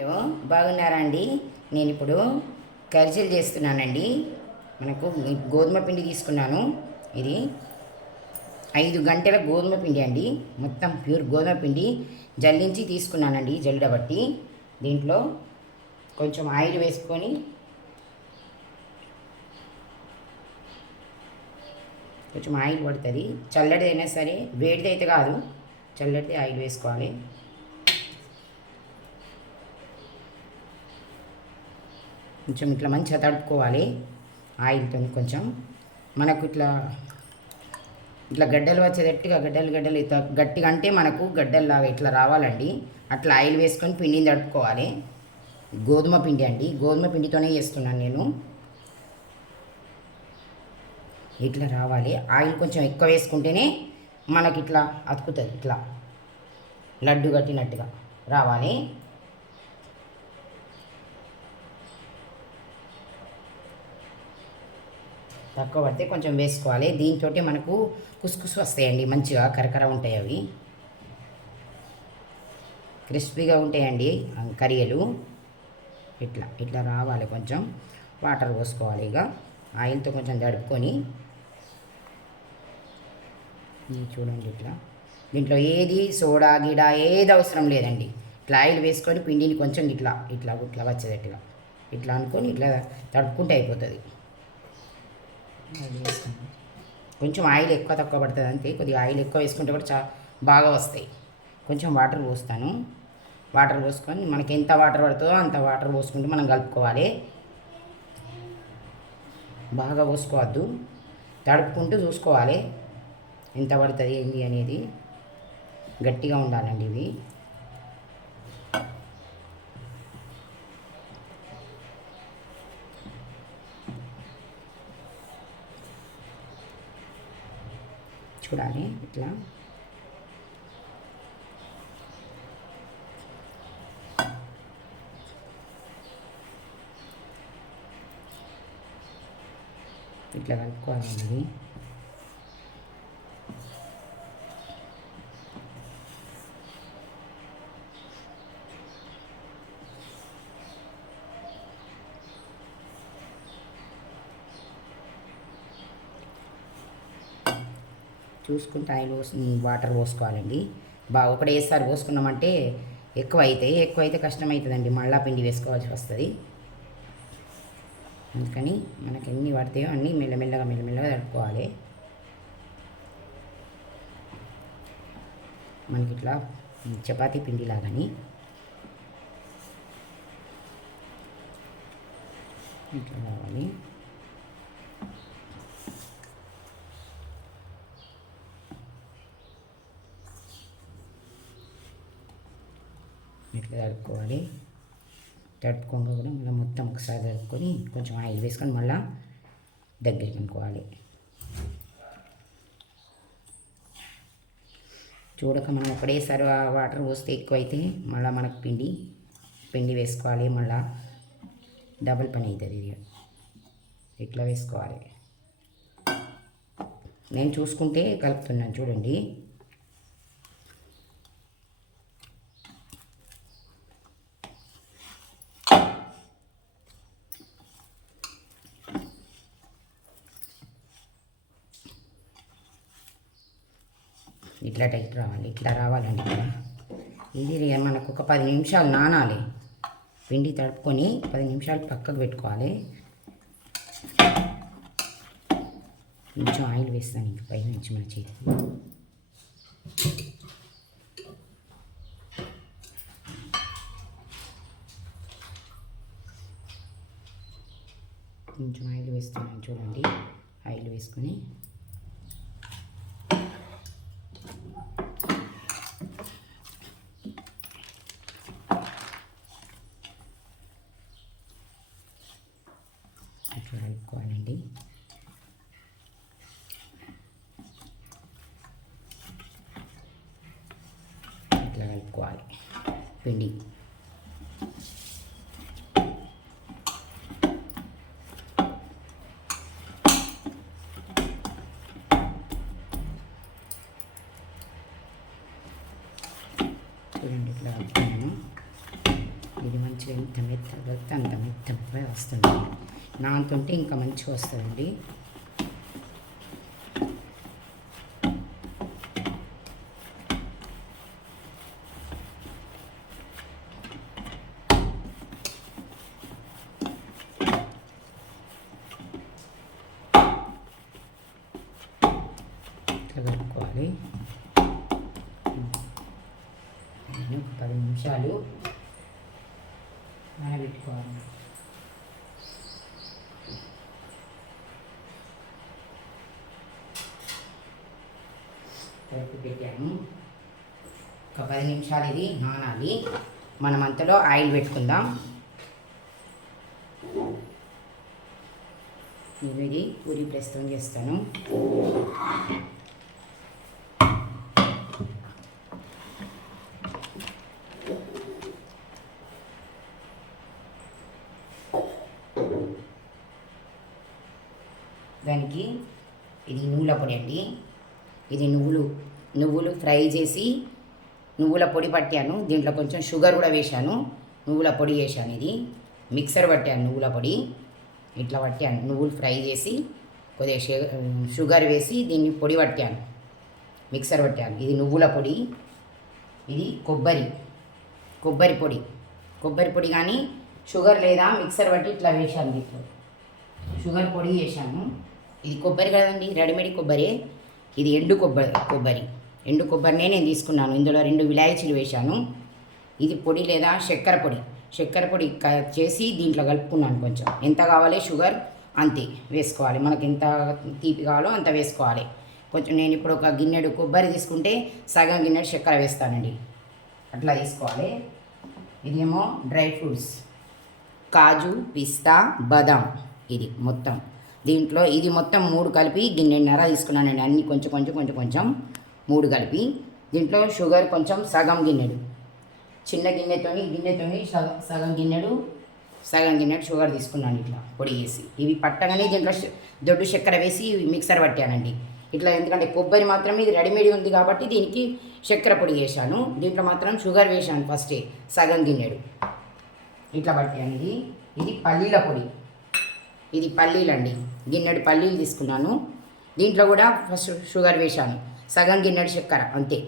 Hello, బాగున్నారా అండి? నేను ఇప్పుడు కర్జీలు చేస్తున్నానండి. మనకు గోధుమ పిండి తీసుకున్నాను. ఇది 5 గంటల గోధుమ పిండి అండి. మొత్తం ప్యూర్ గోధుమ పిండి జల్లించి తీసుకున్నానండి, జల్లడబట్టి. దీంట్లో కొంచెం ఆయిల్ వేసుకొని కొంచెం ఆయిల్ పడుతుంది. చల్లడిది అయినా సరే, వేడిది అయితే కాదు, చల్లడిది ఆయిల్ వేసుకోవాలి. కొంచెం ఇట్లా మంచిగా తడుపుకోవాలి ఆయిల్తో. కొంచెం మనకు ఇట్లా ఇట్లా గడ్డలు వచ్చేటట్టుగా, గడ్డలు గట్టిగా అంటే మనకు గడ్డల్లాగా ఇట్లా రావాలండి. అట్లా ఆయిల్ వేసుకొని పిండిని తడుపుకోవాలి. గోధుమ పిండి అండి, గోధుమ పిండితోనే చేస్తున్నాను నేను. ఇట్లా రావాలి. ఆయిల్ కొంచెం ఎక్కువ వేసుకుంటేనే మనకి ఇట్లా అతుకుతుంది, ఇట్లా లడ్డు కట్టినట్టుగా రావాలి. తక్కువ పడితే కొంచెం వేసుకోవాలి. దీంతో మనకు కుసుకుసు వస్తాయండి, మంచిగా కరకర ఉంటాయి, అవి క్రిస్పీగా ఉంటాయండి కరియలు. ఇట్లా ఇట్లా రావాలి. కొంచెం వాటర్ పోసుకోవాలి. ఇక ఆయిల్తో కొంచెం తడుపుకొని చూడండి ఇట్లా. దీంట్లో ఏది సోడా గిడా ఏది అవసరం లేదండి. ఇట్లా ఆయిల్ వేసుకొని పిండిని కొంచెం ఇట్లా ఇట్లా ఇట్లా వచ్చేటట్టుగా ఇట్లా అనుకొని ఇట్లా తడుపుకుంటే అయిపోతుంది. కొంచెం ఆయిల్ ఎక్కువ తక్కువ పడుతుంది అంతే. కొద్దిగా ఆయిల్ ఎక్కువ వేసుకుంటే కూడా బాగా వస్తాయి. కొంచెం వాటర్ పోస్తాను. వాటర్ పోసుకొని మనకి ఎంత వాటర్ పడుతుందో అంత వాటర్ పోసుకుంటూ మనం కలుపుకోవాలి. బాగా పోసుకోవద్దు, తడుపుకుంటూ చూసుకోవాలి ఎంత పడుతుంది ఏంటి అనేది. గట్టిగా ఉండాలండి ఇవి. చూడాలి ఇట్లా. ఇట్లా కలుపుకోవాలండి. చూసుకుంటే ఆయిల్ వాటర్ పోసుకోవాలండి. బాగా ఒకటేసారి పోసుకున్నామంటే ఎక్కువ అయితే కష్టమవుతుందండి, మళ్ళీ పిండి వేసుకోవాల్సి వస్తుంది. అందుకని మనకి ఎన్ని పడతాయో అన్నీ మెల్లమెల్లగా తడుపుకోవాలి. మనకి ఇట్లా చపాతీ పిండి లాగాని ఇట్లా రావాలి. ఇట్లా తడుపుకోవాలి. తడుపుకొని కూడా మళ్ళీ మొత్తం ఒకసారి తడుపుకొని కొంచెం ఆయిల్ వేసుకొని మళ్ళీ దగ్గరికి అనుకోవాలి. చూడక మనం ఒకటేసారి వాటర్ పోస్తే ఎక్కువైతే మళ్ళీ మనకు పిండి వేసుకోవాలి. మళ్ళీ డబుల్ పని అవుతుంది. ఇది ఇట్లా వేసుకోవాలి. నేను చూసుకుంటే కలుపుతున్నాను చూడండి. ఇట్లా టైట్ రావాలి. ఇట్లా రావాలండి. ఇది మనకు ఒక 10 నిమిషాలు నానాలి. పిండి తడుపుకొని 10 నిమిషాలు పక్కకు పెట్టుకోవాలి. కొంచెం ఆయిల్ వేస్తాను ఇంక పై నుంచి మన చేతి. కొంచెం ఆయిల్ వేస్తున్నాను చూడండి. ఆయిల్ వేసుకొని ఇట్లా కలుపుకోవాలండి. ఇట్లా కలుపుకోవాలి పిండి. చూడండి ఇట్లా కలుపుకున్నాను. ఇది ఇది మంచిగా ఎంత మెత్తగా వస్తే అంత మెత్తగా వస్తుంది. నానుతుంటే ఇంకా మంచిగా వస్తుందండి. కలుపుకోవాలి. ఒక 10 నిమిషాలు నానబెట్టుకోవాలి. కలిపి పెట్టాము. ఒక 10 నిమిషాలు ఇది నానాలి. మనం అంతలో ఆయిల్ పెట్టుకుందాం. నేను ఇది పూరి ప్రెస్తో చేస్తాను. దానికి ఇది నువ్వుల పొడి అండి. ఇది నువ్వులు ఫ్రై చేసి నువ్వుల పొడి పట్టాను. దీంట్లో కొంచెం షుగర్ కూడా వేశాను. నువ్వుల పొడి వేసాను. ఇది మిక్సర్ పట్టాను. నువ్వుల పొడి ఇట్లా పట్టాను. నువ్వులు ఫ్రై చేసి కొద్దిగా షుగర్ వేసి దీన్ని పొడి పట్టాను. మిక్సర్ పట్టాను. ఇది నువ్వుల పొడి. ఇది కొబ్బరి పొడి కానీ షుగర్ లేదా మిక్సర్ పట్టి ఇట్లా వేసాను. దీంట్లో షుగర్ పొడి వేసాను. ఇది కొబ్బరి కదండి, రెడీమేడ్ కొబ్బరి. ఇది ఎండు కొబ్బరినే నేను తీసుకున్నాను. ఇందులో 2 విలాయచీలు వేశాను. ఇది పొడి లేదా చక్కెర పొడి చేసి దీంట్లో కలుపుకున్నాను. కొంచెం ఎంత కావాలి షుగర్ అంతే వేసుకోవాలి. మనకి ఎంత తీపి కావాలో అంత వేసుకోవాలి. కొంచెం నేను ఇప్పుడు ఒక గిన్నెడు కొబ్బరి తీసుకుంటే సగం గిన్నెడు చక్కెర వేస్తానండి. అట్లా తీసుకోవాలి. ఇదేమో డ్రై ఫ్రూట్స్, కాజు, పిస్తా, బాదాం. ఇది మొత్తం దీంట్లో ఇది మొత్తం 3 కలిపి గిన్నెన్నర తీసుకున్నానండి. అన్నీ కొంచెం 3 కలిపి. దీంట్లో షుగర్ కొంచెం సగం గిన్నెడు, చిన్న గిన్నెతోని సగం గిన్నెడు షుగర్ తీసుకున్నాను. ఇట్లా పొడి వేసి ఇవి పట్టగానే దీంట్లో దొడ్డు చక్కెర వేసి మిక్సర్ పట్టానండి. ఇట్లా ఎందుకంటే కొబ్బరి మాత్రం ఇది రెడీమేడ్ ఉంది కాబట్టి దీనికి చక్కెర పొడి వేసాను. దీంట్లో మాత్రం షుగర్ వేసాను ఫస్టే సగం గిన్నెడు. ఇట్లా పట్టాను. ఇది పల్లీల పొడి. ఇది పల్లీలండి. గిన్నెడు పల్లీలు తీసుకున్నాను. దీంట్లో కూడా ఫస్ట్ షుగర్ వేశాను. సగం గిన్నెడు చక్కెర అంతే.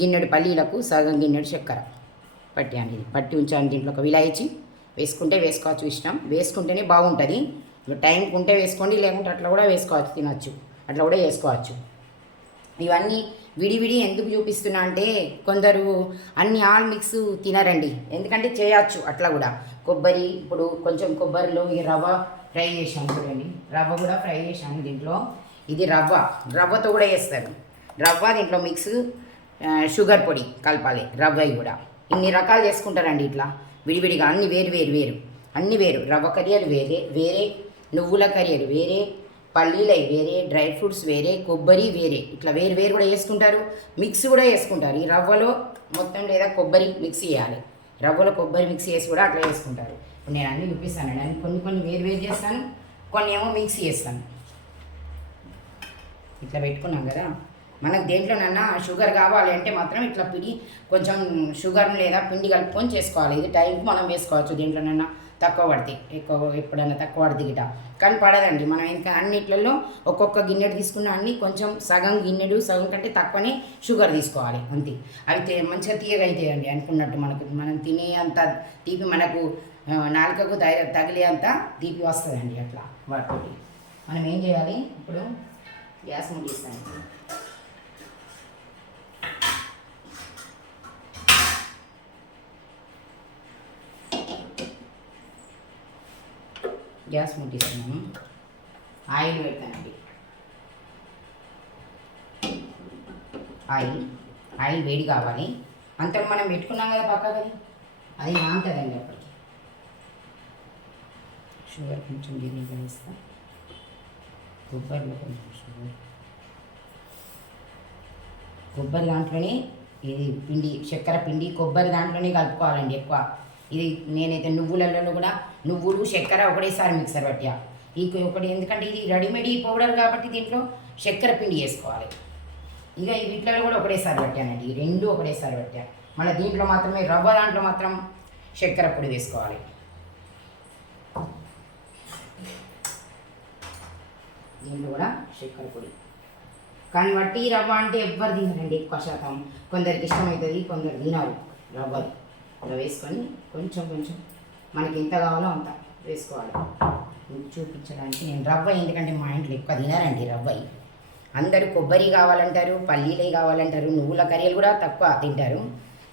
గిన్నెడు పల్లీలకు సగం గిన్నెడు చక్కెర పట్టాను. ఇది పట్టి ఉంచాను. దీంట్లో ఒక విలాయచి వేసుకుంటే వేసుకోవచ్చు, ఇష్టం. వేసుకుంటేనే బాగుంటుంది. టైంకి ఉంటే వేసుకోండి, లేకుంటే అట్లా కూడా వేసుకోవచ్చు, తినచ్చు. అట్లా కూడా వేసుకోవచ్చు. ఇవన్నీ విడివిడి ఎందుకు చూపిస్తున్నా అంటే కొందరు అన్ని ఆల్ మిక్స్ తినరండి. ఎందుకంటే చేయచ్చు అట్లా కూడా. కొబ్బరి ఇప్పుడు కొంచెం కొబ్బరిలో ఈ రవ్వ ఫ్రై చేశాను చూడండి. రవ్వ కూడా ఫ్రై చేశాను దీంట్లో. ఇది రవ్వతో కూడా వేస్తారు. రవ్వ దీంట్లో మిక్స్ షుగర్ పొడి కలపాలి. రవ్వవి కూడా ఇన్ని రకాలు చేసుకుంటారండి. ఇట్లా విడివిడిగా అన్ని వేరు అన్ని వేరు. రవ్వ కర్రీలు వేరే నువ్వుల కర్రీలు వేరే, పల్లీలవి వేరే, డ్రై ఫ్రూట్స్ వేరే, కొబ్బరి వేరే. ఇట్లా వేరు కూడా వేసుకుంటారు. మిక్స్ కూడా వేసుకుంటారు. ఈ రవ్వలో మొత్తం లేదా కొబ్బరి మిక్స్ చేయాలి. రవ్వలో కొబ్బరి మిక్స్ చేసి కూడా అట్లా వేసుకుంటారు. ఇప్పుడు నేను అన్నీ చూపిస్తానండి. అన్ని కొన్ని వేరు చేస్తాను, కొన్ని ఏమో మిక్స్ చేస్తాను. ఇట్లా పెట్టుకున్నాం కదా. మనకు దేంట్లోనన్నా షుగర్ కావాలి అంటే మాత్రం ఇట్లా కొంచెం షుగర్ లేదా పిండి కలుపుకొని చేసుకోవాలి. ఇది టైంకి మనం వేసుకోవచ్చు. దేంట్లోనన్నా తక్కువ పడితే ఎప్పుడైనా తక్కువ పడితే గిట కానీ పడదండి. మనం ఇంకా అన్నిట్లలో ఒక్కొక్క గిన్నెడు తీసుకున్న అన్ని కొంచెం సగం కంటే తక్కువనే షుగర్ తీసుకోవాలి అంతే. అవి మంచిగా తీయగా అవుతాయండి అనుకున్నట్టు. మనం తినే అంత తీపి మనకు నాలుకకు తగిలే అంత తీపి వస్తుందండి. అట్లా వాటితోటి మనం ఏం చేయాలి, ఇప్పుడు గ్యాస్ ముట్టిస్తాను. గ్యాస్ ముట్టిస్తున్నాను. ఆయిల్ పెడతానండి. ఆయిల్ వేడి కావాలి. అంత మనం పెట్టుకున్నాం కదా పక్కకి, అది నాంతదండి. అప్పటికి షుగర్ కొంచెం దీన్ని వేస్తాం. కొబ్బరిలో కొంచెం కొబ్బరి దాంట్లోనే ఇది పిండి, చక్కెర పిండి కొబ్బరి దాంట్లోనే కలుపుకోవాలండి ఎక్కువ. ఇది నేనైతే నువ్వులలో కూడా నువ్వులు చక్కెర ఒకటేసారి మిక్సర్ పట్టా. ఒకటి ఎందుకంటే ఇది రెడీమేడ్ పౌడర్ కాబట్టి దీంట్లో చక్కెర పిండి వేసుకోవాలి. ఇక ఈ వీటిలో కూడా ఒకటేసారి పట్టానండి. ఈ రెండు ఒకటేసారి పట్టా. మళ్ళీ దీంట్లో మాత్రమే రవ్వ దాంట్లో మాత్రం చక్కెర పొడి వేసుకోవాలి. దీంట్లో కూడా చక్కెర పొడి. కానీ వట్టి రవ్వ అంటే ఎవ్వరు తినరండి ఎక్కువ శాతం. కొందరికి ఇష్టమవుతుంది, కొందరు తినరు రవ్వ. ఇలా వేసుకొని కొంచెం కొంచెం మనకి ఎంత కావాలో అంత వేసుకోవాలి. చూపించడానికి నేను రవ్వ, ఎందుకంటే మా ఇంట్లో ఎక్కువ తినారండి రవ్వ. అందరూ కొబ్బరి కావాలంటారు, పల్లీలే కావాలంటారు, నువ్వుల కర్రీలు కూడా తక్కువ తింటారు.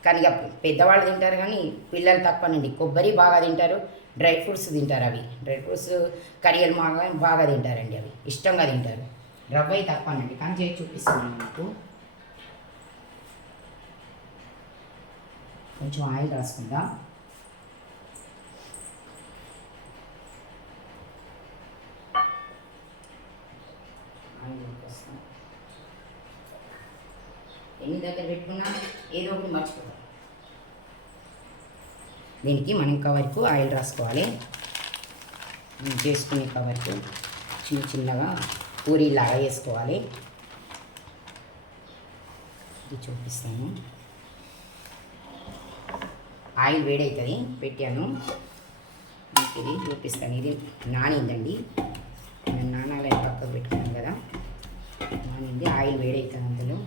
కానీ ఇక పెద్దవాళ్ళు తింటారు కానీ పిల్లలు తక్కువనండి. కొబ్బరి బాగా తింటారు, డ్రై ఫ్రూట్స్ తింటారు. అవి డ్రై ఫ్రూట్స్ కర్రీలు బాగా తింటారండి, అవి ఇష్టంగా తింటారు. రవ్వ తక్కువనండి. కానీ చేసి చూపిస్తున్నాను మీకు. కొంచెం ఆయిల్ రాసుకుందాం. ఎన్ని దగ్గర పెట్టుకున్నా ఏదో ఒకటి మర్చిపోతాం. దీనికి మనం కవర్కు ఆయిల్ రాసుకోవాలి. చేసుకునే కవర్కు చిన్న చిన్నగా పూరీలాగా వేసుకోవాలి. ఇది చూపిస్తాను. ఆయిల్ వేడవుతుంది, పెట్టాను. ఇది చూపిస్తాను. ఇది నానిందండి, నేను నానాలని పక్కకు పెట్టుకున్నాను కదా, నానింది. ఆయిల్ వేడవుతుంది అందులో.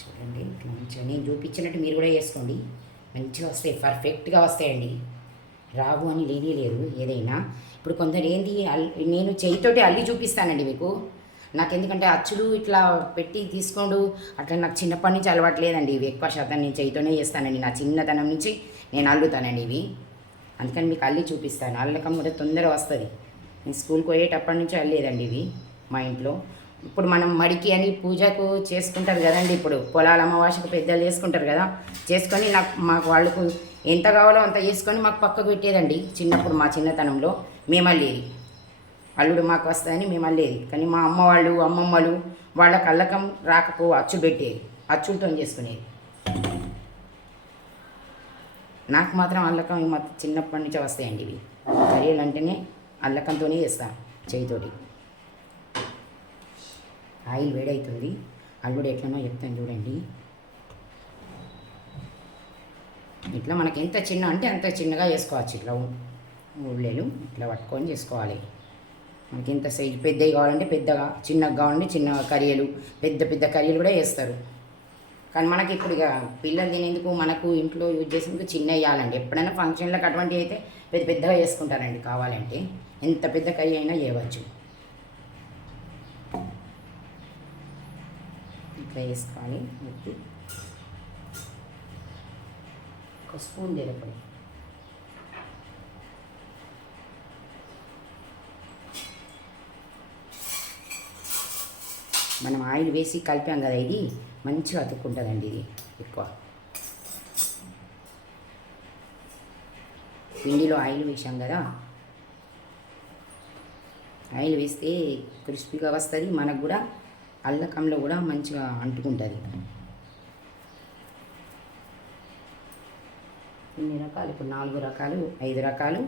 చూడండి ఇట్లా మంచిగా నేను చూపించినట్టు మీరు కూడా వేసుకోండి. మంచిగా వస్తాయి, పర్ఫెక్ట్గా వస్తాయండి. రావు అని లేనే లేదు ఏదైనా. ఇప్పుడు కొందరు ఏంది నేను చేయితోటి అల్లి చూపిస్తానండి మీకు. నాకు ఎందుకంటే అచ్చులు ఇట్లా పెట్టి తీసుకోండు అట్లా నాకు చిన్నప్పటి నుంచి అలవాటు లేదండి. ఇవి ఎక్కువ శాతం నేను చేయితోనే చేస్తానండి. నా చిన్నతనం నుంచి నేను అల్లుతానండి ఇవి. అందుకని మీకు అల్లి చూపిస్తాను. అల్లకం కూడా తొందరగా వస్తుంది. నేను స్కూల్కి పోయేటప్పటి నుంచి అల్లేదండి ఇవి మా ఇంట్లో. ఇప్పుడు మనం మడికి అని పూజకు చేసుకుంటారు కదండి. ఇప్పుడు పొలాల అమావాస్యకు పెద్దలు చేసుకుంటారు కదా, చేసుకొని మాకు వాళ్ళకు ఎంత కావాలో అంత చేసుకొని మాకు పక్కకు పెట్టేదండి. చిన్నప్పుడు మా చిన్నతనంలో మేము అల్లేది. అల్లుడు మాకు వస్తాయని మేము అల్లేది. కానీ మా అమ్మ వాళ్ళు అమ్మమ్మలు వాళ్ళకి అల్లకం రాకపో అచ్చు పెట్టేది, అచ్చులతో చేసుకునేది. నాకు మాత్రం అల్లకం చిన్నప్పటి నుంచే వస్తాయండి ఇవి. కర్రీలు అంటేనే అల్లకంతోనే చేస్తాను చేయితోటి. ఆయిల్ వేడవుతుంది. అల్లుడు ఎట్లనో చెప్తాను చూడండి. ఇట్లా మనకి ఎంత చిన్న అంటే అంత చిన్నగా చేసుకోవచ్చు. ఇట్లా ఉల్లేలు ఇట్లా పట్టుకొని చేసుకోవాలి. మనకి ఎంత సైజు పెద్దవి కావాలంటే పెద్దగా, చిన్నగా కావాలంటే చిన్న కర్రీలు, పెద్ద పెద్ద కర్రీలు కూడా వేస్తారు. కానీ మనకి ఇప్పుడు ఇక పిల్లలు తినేందుకు మనకు ఇంట్లో యూజ్ చేసేందుకు చిన్న వేయాలండి. ఎప్పుడైనా ఫంక్షన్లకు అటువంటివి అయితే పెద్ద పెద్దగా వేసుకుంటారండి. కావాలంటే ఎంత పెద్ద కర్రీ అయినా చేయవచ్చు. ఇట్లా వేసుకోవాలి. ఉప్పు ఒక స్పూన్ జీలపొడి, మనం ఆయిల్ వేసి కలిపాం కదా, ఇది మంచిగా అతుక్కుంటుందండి. ఇది ఎక్కువ పిండిలో ఆయిల్ వేసాం కదా, ఆయిల్ వేస్తే క్రిస్పీగా వస్తుంది. మనకు కూడా అల్లకంలో కూడా మంచిగా అంటుకుంటుంది. ఇన్ని రకాలు, ఇప్పుడు 4 రకాలు 5 రకాలు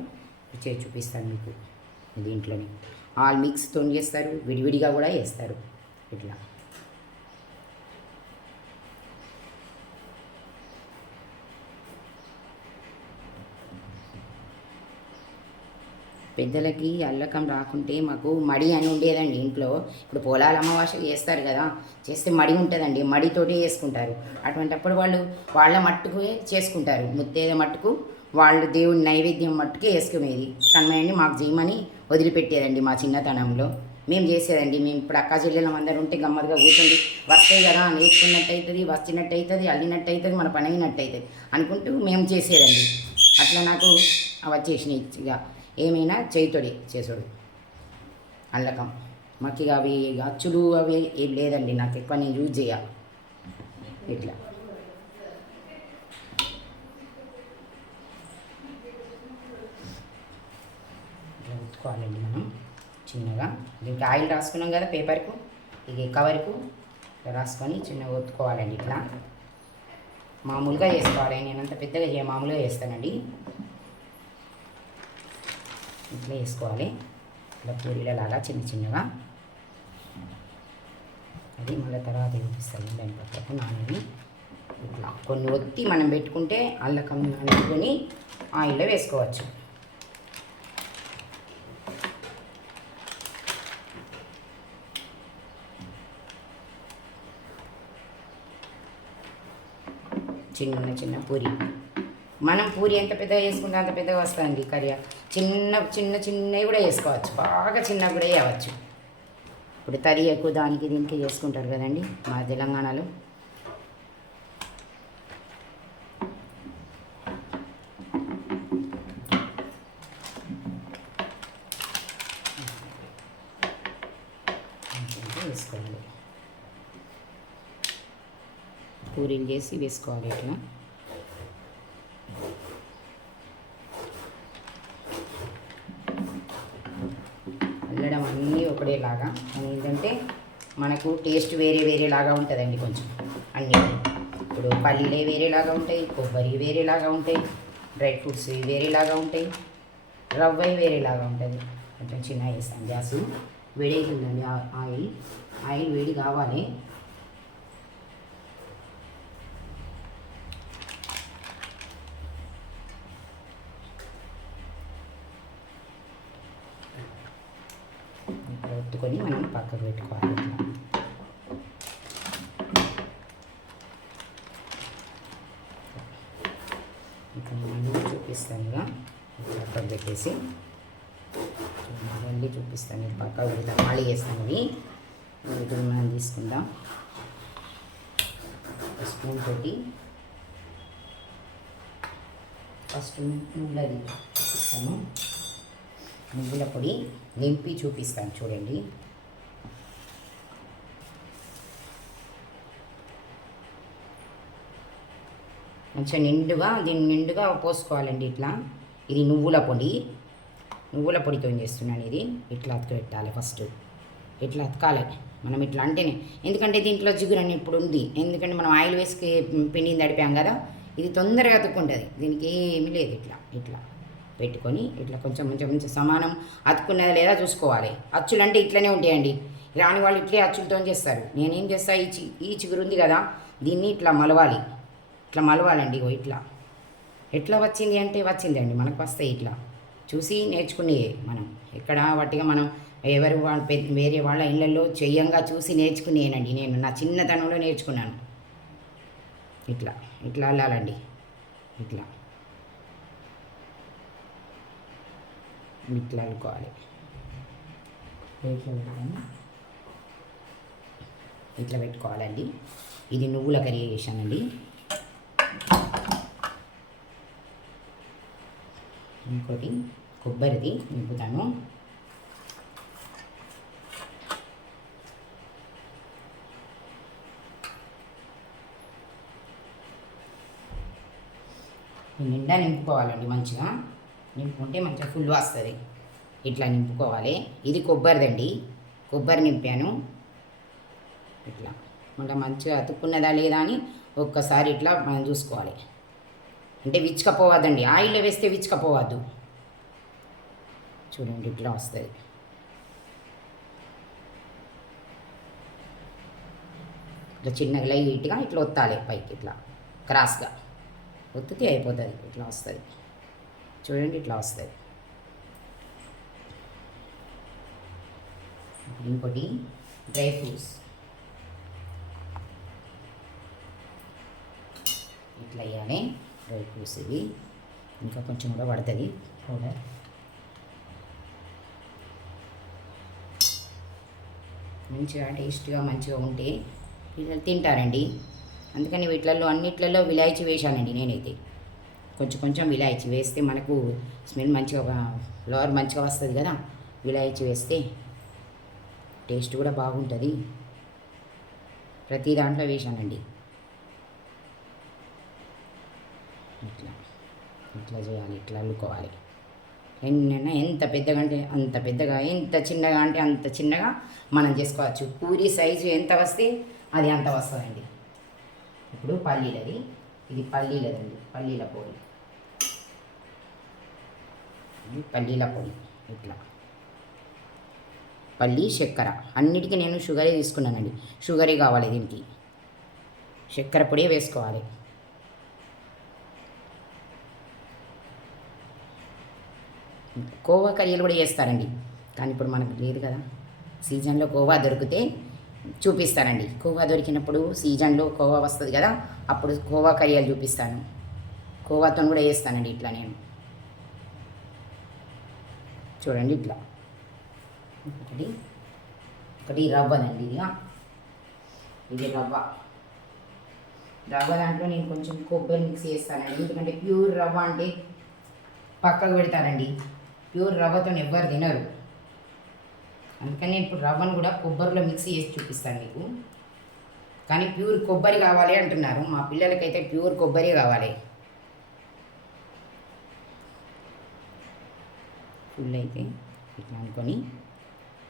చేసి చూపిస్తాను మీకు. దీంట్లోనే ఆల్ మిక్స్తో చేస్తారు, విడివిడిగా కూడా వేస్తారు. ఇట్లా పెద్దలకి అల్లకం రాకుంటే మాకు మడి అని ఉండేదండి ఇంట్లో. ఇప్పుడు పొలాల అమావాస్య చేస్తారు కదా, చేస్తే మడి ఉంటుందండి, మడితోటే చేసుకుంటారు. అటువంటిప్పుడు వాళ్ళు వాళ్ళ మట్టుకు చేసుకుంటారు. ముత్తేద మట్టుకు వాళ్ళు దేవుని నైవేద్యం మట్టుకే వేసుకునేది. కన్మయ్యండి మాకు చేయమని వదిలిపెట్టేదండి మా చిన్నతనంలో. మేము చేసేదండి. మేము ఇప్పుడు అక్క చెల్లెలం అందరూ ఉంటే గమ్మత్తుగా కూర్చుండి వస్తాయి కదా, నేర్చుకున్నట్టు అవుతుంది, వచ్చినట్టు అవుతుంది, అల్లినట్టు అవుతుంది, మన పని అయినట్టు అవుతుంది అనుకుంటూ మేము చేసేదండి. అట్లా నాకు వచ్చేసినాయి. ఇక ఏమైనా చేయితోడి చేసుడు అల్లకం. మాకు ఇక అవి అచ్చులు అవి ఏం లేదండి. నాకు ఎక్కువ నేను యూజ్ చేయాలి. ఇట్లా ఉత్తుకోవాలండి మనం చిన్నగా. దీనికి ఆయిల్ రాసుకున్నాం కదా పేపర్కు, ఇక కవర్కు రాసుకొని చిన్నగా ఒత్తుకోవాలండి. ఇట్లా మామూలుగా చేసుకోవాలి. నేను అంత పెద్దగా మామూలుగా చేస్తానండి. ఇట్లా వేసుకోవాలి. ఇట్లా పూరీలలాగా చిన్న చిన్నగా. అది మళ్ళీ తర్వాత చూపిస్తాను. దాని పక్కకు నానని ఇట్లా కొన్ని ఒత్తి మనం పెట్టుకుంటే అల్లకం అనుకొని ఆయిల్లో వేసుకోవచ్చు. చిన్న చిన్న పూరి, మనం పూరి ఎంత పెద్దగా వేసుకుంటే అంత పెద్దగా వస్తుందండి కర్రీ. చిన్నవి కూడా వేసుకోవచ్చు, బాగా చిన్నవి కూడా వేయవచ్చు. ఇప్పుడు తరి ఎక్కువ దానికి దీనికి చేసుకుంటారు కదండి మా తెలంగాణలో. వేసుకోవాలి, పూరీలు చేసి వేసుకోవాలి. ఇట్లా అల్లడం అన్నీ ఒకటేలాగా ఏంటంటే మనకు టేస్ట్ వేరేలాగా ఉంటుందండి కొంచెం. అన్నీ ఇప్పుడు పల్లీలే వేరేలాగా ఉంటాయి, కొబ్బరి వేరేలాగా ఉంటాయి, డ్రై ఫ్రూట్స్ వేరేలాగా ఉంటాయి, రవ్వ వేరేలాగా ఉంటుంది. కొంచెం చిన్న వేస్తాను. గ్యాసు వేడి అవుతుందండి. ఆయిల్ వేడి కావాలి. ఇక్కడ ఒత్తుకొని మనం పక్కకు పెట్టుకోవాలి. ఇక్కడ మళ్ళీ చూపిస్తాను. పక్కకు పెట్టేసి మళ్ళీ చూపిస్తాను. పక్కకు పెడతాం, మళ్ళీ వేస్తాను. వీటిని మనం తీసుకుందాం. స్పూన్ తోటి ఫస్ట్ నువ్వులది చూపిస్తాను. నువ్వుల పొడి నింపి చూపిస్తాను చూడండి. మంచిగా దీన్ని నిండుగా పోసుకోవాలండి. ఇట్లా ఇది నువ్వుల పొడితో చేస్తున్నాను. ఇది ఇట్లా అతక పెట్టాలి. ఫస్ట్ ఇట్లా అతకాలి మనం. ఇట్లా అంటేనే, ఎందుకంటే దీంట్లో జిగురని ఇప్పుడు ఉంది. ఎందుకంటే మనం ఆయిల్ వేసుకు పిండిని తడిపాం కదా, ఇది తొందరగా అతుక్కుంటుంది. దీనికి ఏమీ లేదు. ఇట్లా పెట్టుకొని ఇట్లా కొంచెం సమానం అతుక్కున్నదా లేదా చూసుకోవాలి. అచ్చులు అంటే ఇట్లనే ఉంటాయండి. రాని వాళ్ళు ఇట్లే అచ్చులతో చేస్తారు. నేనేం చేస్తా, ఈ చిగురు ఉంది కదా, దీన్ని ఇట్లా మలవాలండి. ఎట్లా వచ్చింది అంటే వచ్చిందండి, మనకు వస్తాయి. ఇట్లా చూసి నేర్చుకునే మనం. ఎక్కడ వాటిగా మనం వేరే వాళ్ళ ఇళ్ళల్లో చెయ్యంగా చూసి నేర్చుకునేనండి. నేను నా చిన్నతనంలో నేర్చుకున్నాను. ఇట్లా అల్లాలండి. ఇట్లా అల్లుకోవాలి. ఇట్లా పెట్టుకోవాలండి. ఇది నువ్వుల కర్రీ చేశానండి. ఇంకోటి కొబ్బరిది నింపుతాను. నిండా నింపుకోవాలండి. మంచిగా నింపుకుంటే మంచిగా ఫుల్ వస్తుంది. ఇట్లా నింపుకోవాలి. ఇది కొబ్బరిదండి, కొబ్బరి నింపాను. ఇట్లా మళ్ళీ మంచిగా అతుక్కున్నదా లేదా అని ఒక్కసారి ఇట్లా మనం చూసుకోవాలి. అంటే విచ్చుకపోవద్దండి, ఆయిల్లో వేస్తే విచ్చుకపోవద్దు. చూడండి ఇట్లా వస్తుంది. ఇట్లా చిన్నగా లైట్గా ఇట్లా ఒత్తాలి పైకి, ఇట్లా క్రాస్గా ఒత్తితే అయిపోతుంది. ఇట్లా వస్తుంది చూడండి, ఇట్లా వస్తుంది. ఇంకోటి డ్రై ఫ్రూట్స్ ఇట్లా వేయాలి. డ్రై ఫ్రూట్స్ ఇవి ఇంకా కొంచెం కూడా పడుతుంది పౌడర్. మంచిగా టేస్ట్గా మంచిగా ఉంటే పిల్లలు తింటారండి. అందుకని వీటిలలో అన్నిట్లలో విలాయచీ వేశానండి నేనైతే. కొంచెం విలాయచీ వేస్తే మనకు స్మెల్ మంచిగా, ఫ్లేవర్ మంచిగా వస్తుంది కదా. విలాయచీ వేస్తే టేస్ట్ కూడా బాగుంటుంది. ప్రతి దాంట్లో వేశానండి. ఇట్లా చేయాలి. ఇట్లా అల్లుకోవాలి. ఎంత పెద్దగా అంటే అంత పెద్దగా, ఎంత చిన్నగా అంటే అంత చిన్నగా మనం చేసుకోవచ్చు. పూరి సైజు ఎంత వస్తే అది అంత వస్తుందండి. ఇప్పుడు పల్లీలది, ఇది పల్లీలదండి, పల్లీల పొడి. ఇట్లా పల్లి చక్కెర అన్నిటికీ నేను షుగరే తీసుకున్నానండి. షుగరే కావాలి దీనికి. చక్కెర పొడి వేసుకోవాలి. కోవా కర్రీలు కూడా చేస్తారండి, కానీ ఇప్పుడు మనకు లేదు కదా. సీజన్లో కోవా దొరికితే చూపిస్తానండి. కోవా దొరికినప్పుడు సీజన్లో కోవా వస్తుంది కదా, అప్పుడు కోవా కర్రీలు చూపిస్తాను. కోవాతో కూడా చేస్తానండి ఇట్లా నేను. చూడండి ఇట్లా ఒకటి ఒకటి రవ్వదండి. ఇది రవ్వ. దాంట్లో నేను కొంచెం కొబ్బరి మిక్స్ చేస్తానండి, ఎందుకంటే ప్యూర్ రవ్వ అంటే పక్కకు పెడతారండి. ప్యూర్ రవ్వతో ఎవ్వరు తినరు, అందుకని ఇప్పుడు రవ్వను కూడా కొబ్బరిలో మిక్స్ చేసి చూపిస్తాను మీకు. కానీ ప్యూర్ కొబ్బరి కావాలి అంటున్నారు, మా పిల్లలకైతే ప్యూర్ కొబ్బరి కావాలి. ఫుల్ అయితే ఇట్లా అనుకొని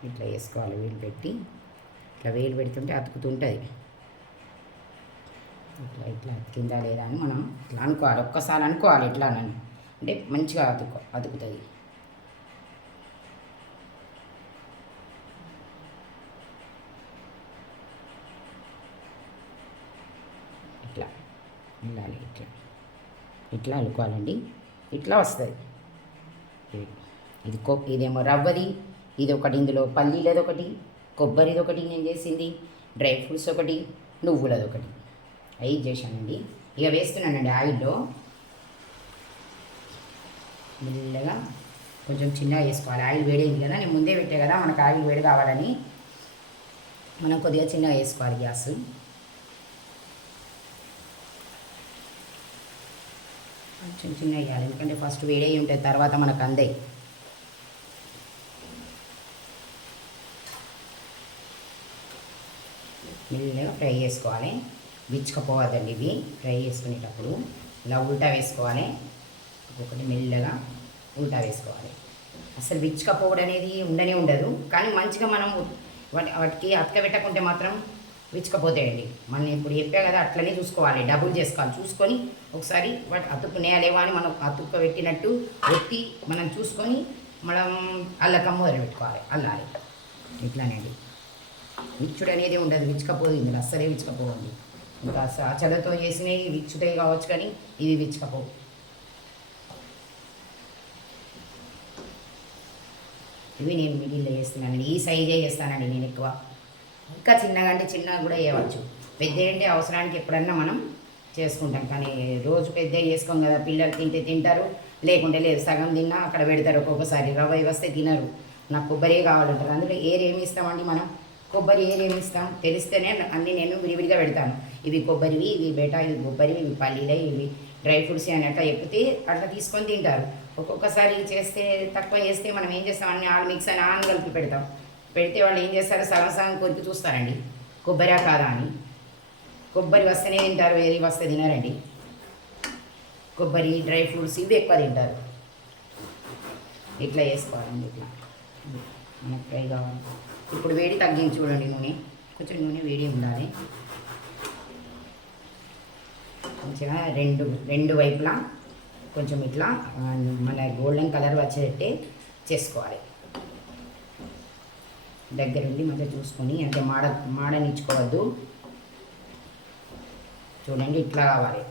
ఇట్లా వేసుకోవాలి. వేలు పెట్టి ఇట్లా వేలు పెడుతుంటే అతుకుతుంటుంది. ఇట్లా ఇట్లా అతికిందా లేదా అని మనం ఇట్లా అనుకోవాలి. ఒక్కసారి అనుకోవాలి ఇట్లా నన్ను, అంటే మంచిగా అతుకుతుంది. ఇట్లా ఉండాలి. ఇట్లా ఇట్లా అనుకోవాలండి, ఇట్లా వస్తుంది. ఇదేమో రవ్వది, ఇది ఒకటి, ఇందులో పల్లీలది ఒకటి, కొబ్బరిది ఒకటి నేను చేసింది, డ్రై ఫ్రూట్స్ ఒకటి, నువ్వులది ఒకటి, 5 చేశానండి. ఇక వేస్తున్నానండి ఆయిల్లో. మెల్లగా కొంచెం చిన్నగా వేసుకోవాలి. ఆయిల్ వేడైంది కదా, నేను ముందే పెట్టే కదా, మనకు ఆయిల్ వేడి కావాలని మనం కొద్దిగా చిన్నగా వేసుకోవాలి గ్యాస్. కొంచెం చిన్న వేయాలి, ఎందుకంటే ఫస్ట్ వేడై ఉంటుంది, తర్వాత మనకు అందాయి. మెల్లగా ఫ్రై చేసుకోవాలి, విచ్చుకపోవద్దండి ఇవి. ఫ్రై చేసుకునేటప్పుడు ఇలా ఉల్టా వేసుకోవాలి, ఒక్కొక్కటి మెల్లగా ఉల్టా వేసుకోవాలి. అసలు విచ్చుకపోవడం అనేది ఉండనే ఉండదు, కానీ మంచిగా మనం వాటికి అతకబెట్టకుంటే మాత్రం విచ్చుకపోతాయండి. మనం ఇప్పుడు చెప్పా కదా, అట్లనే చూసుకోవాలి, డబుల్ చేసుకోవాలి. చూసుకొని ఒకసారి వాటి అతుక్కునేయా లేవా అని మనం అతుక్క పెట్టినట్టు ఒత్తి మనం చూసుకొని మనం అల్లకమ్మ వదిలిపెట్టుకోవాలి, అల్లాలి. ఇట్లానేది విచ్చుడు అనేది ఉండదు, విచ్చుకపోదు ఇందులో, అస్సలే విచ్చుకపోవండి. ఇంకా చలతో చేసినవి విచ్చుతాయి కావచ్చు, కానీ ఇవి విచ్చుకపోవు. ఇవి నేను మిడిల్లో చేస్తున్నానండి, ఈ సైజే చేస్తానండి నేను ఎక్కువ. ఇంకా చిన్నగా అంటే చిన్నగా కూడా వేయవచ్చు, పెద్ద అంటే అవసరానికి ఎప్పుడన్నా మనం చేసుకుంటాం. కానీ రోజు పెద్ద చేసుకోం కదా, పిల్లలు తింటే తింటారు, లేకుంటే లేదు. సగం తిన్నా అక్కడ పెడతారు. ఒక్కొక్కసారి రవ్వ వస్తే తినరు, నాకు కొబ్బరి కావాలంటారు. అందులో ఏమి ఇస్తామండి మనం, కొబ్బరి ఏమి ఇస్తాం తెలిస్తేనే అన్నీ నేను విడివిడిగా పెడతాను. ఇవి కొబ్బరివి, ఇవి బేటా, ఇవి కొబ్బరి, ఇవి పల్లీలే, ఇవి డ్రై ఫ్రూట్స్ అని అట్లా ఎక్కితే అట్లా తీసుకొని తింటారు. ఒక్కొక్కసారి చేస్తే తక్కువ చేస్తే మనం ఏం చేస్తాం, అన్ని ఆల్ మిక్స్ అని ఆన్ కలిపి పెడతాం. పెడితే వాళ్ళు ఏం చేస్తారు, సగం సగం కొరికి చూస్తారండి కొబ్బరి కాదా అని. కొబ్బరి వస్తేనే తింటారు, వేరే వస్తే తినారండి. కొబ్బరి, డ్రై ఫ్రూట్స్ ఇవి ఎక్కువ తింటారు. ఇట్లా వేసుకోవాలండి, ఇట్లా మనకు ఫ్రై కావాలి. ఇప్పుడు వేడి తగ్గించి చూడండి, నూనె కొంచెం నూనె వేడి ఉండాలి. మంచిగా రెండు వైపులా కొంచెం ఇట్లా మన గోల్డెన్ కలర్ వచ్చేటట్టే చేసుకోవాలి. దగ్గరుండి మంచిగా చూసుకొని, అంటే మాడనిచ్చుకోవద్దు. చూడండి ఇట్లా కావాలి.